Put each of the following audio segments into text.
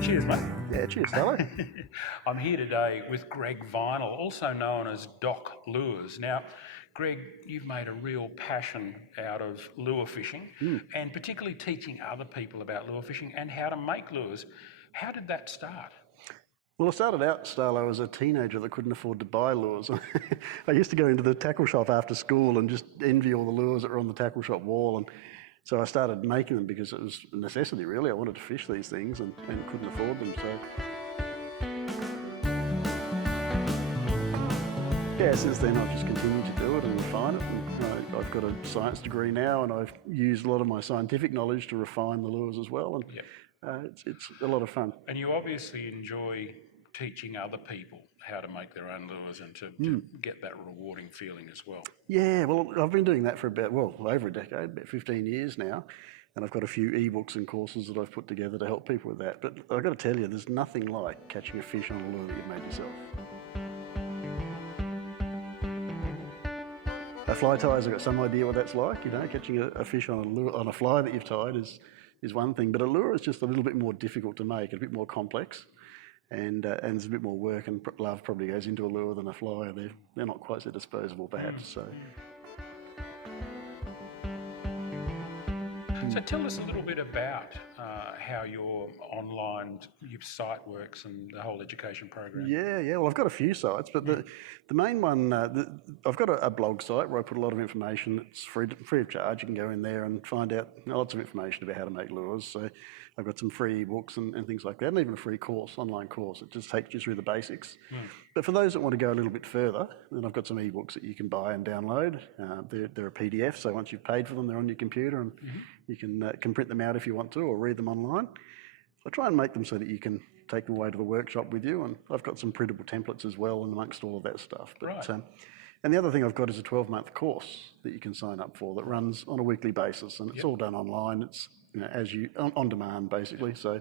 Cheers, mate. Yeah, cheers, Starlo. I'm here today with Greg Vinall, also known as Doc Lures. Now, Greg, you've made a real passion out of lure fishing and particularly teaching other people about lure fishing and how to make lures. How did that start? Well, I started out, Starlo, as a teenager that couldn't afford to buy lures. I used to go into the tackle shop after school and just envy all the lures that were on the tackle shop wall. And so I started making them because it was a necessity, really. I wanted to fish these things and couldn't afford them. So, yeah, since then I've just continued to do it and refine it. And I've got a science degree now, and I've used a lot of my scientific knowledge to refine the lures as well. And it's a lot of fun. And you obviously enjoy teaching other people how to make their own lures and to get that rewarding feeling as well. Yeah, well, I've been doing that for over a decade, about 15 years now, and I've got a few ebooks and courses that I've put together to help people with that. But I've got to tell you, there's nothing like catching a fish on a lure that you've made yourself. Fly ties, I've got some idea what that's like. You know, catching a fish on a lure, on a fly that you've tied is one thing, but a lure is just a little bit more difficult to make, a bit more complex. And there's a bit more work and love probably goes into a lure than a fly. They're not quite so disposable, perhaps. So tell us a little bit about how your site works and the whole education program. Yeah. Well, I've got a few sites, but the main one, I've got a blog site where I put a lot of information. It's free of charge. You can go in there and find out lots of information about how to make lures. So I've got some free books and things like that, and even a free online course. It just takes you through the basics. But for those that want to go a little bit further, then I've got some ebooks that you can buy and download. They're a PDF, so once you've paid for them, they're on your computer, and you can print them out if you want to, or read them online. I try and make them so that you can take them away to the workshop with you, and I've got some printable templates as well, and amongst all of that stuff. But, right. And the other thing I've got is a 12-month course that you can sign up for that runs on a weekly basis, and it's all done online. It's on demand basically, so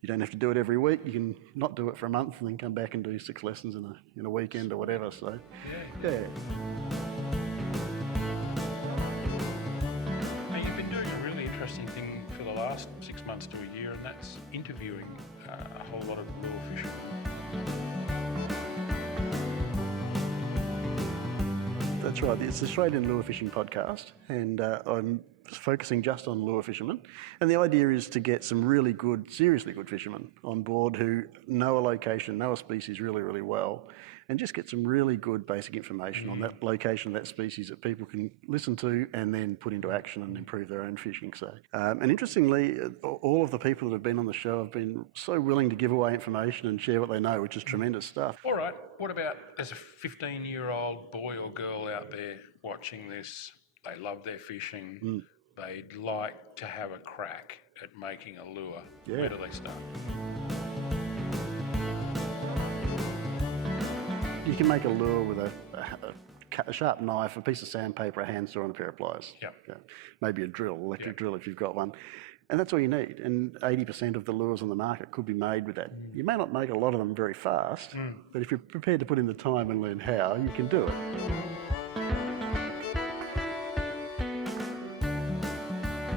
you don't have to do it every week. You can not do it for a month and then come back and do 6 lessons in a weekend or whatever. So yeah. You've been doing a really interesting thing for the last 6 months to a year, and that's interviewing a whole lot of lure fishermen. That's right. It's the Australian Lure Fishing Podcast, and I'm focusing just on lure fishermen. And the idea is to get some really good, seriously good fishermen on board who know a location, know a species really, really well, and just get some really good basic information on that location, that species that people can listen to and then put into action and improve their own fishing. So, and interestingly, all of the people that have been on the show have been so willing to give away information and share what they know, which is tremendous stuff. All right. What about as a 15-year-old boy or girl out there watching this? They love their fishing. They'd like to have a crack at making a lure. Yeah. Where do they start? You can make a lure with a sharp knife, a piece of sandpaper, a hand saw, and a pair of pliers. Yeah. Maybe a drill, electric drill if you've got one. And that's all you need. And 80% of the lures on the market could be made with that. You may not make a lot of them very fast, but if you're prepared to put in the time and learn how, you can do it.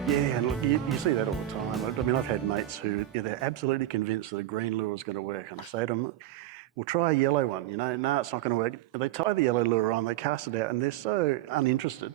Yeah, and look, you see that all the time. I mean, I've had mates who they're absolutely convinced that a green lure is going to work, and I say to them, "Well, try a yellow one." No, it's not going to work. They tie the yellow lure on, they cast it out, and they're so uninterested,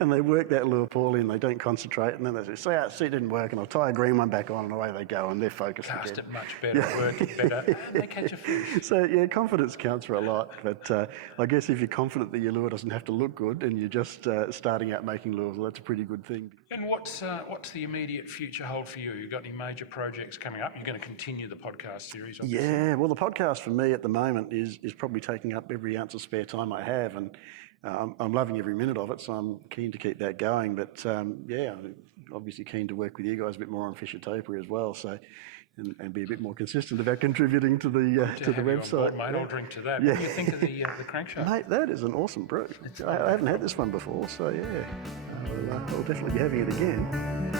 and they work that lure poorly, and they don't concentrate, and then they say, "See, it didn't work," and I'll tie a green one back on, and away they go, and they're focused again. Cast it much better, work it better, and they catch a fish. So yeah, confidence counts for a lot, but I guess if you're confident that your lure doesn't have to look good, and you're just starting out making lures, well, that's a pretty good thing. And what's the immediate future hold for you? You got any major projects coming up? You're going to continue the podcast series, obviously. Yeah, well, the podcast for me at the moment is probably taking up every ounce of spare time I have, and I'm loving every minute of it, so I'm keen to keep that going. But I'm obviously keen to work with you guys a bit more on Fishertopia as well, so and be a bit more consistent about contributing to the website. On board, mate. I'll drink to that. What do you think of the crankshaft? Mate, that is an awesome brew. I haven't had this one before, so I'll definitely be having it again.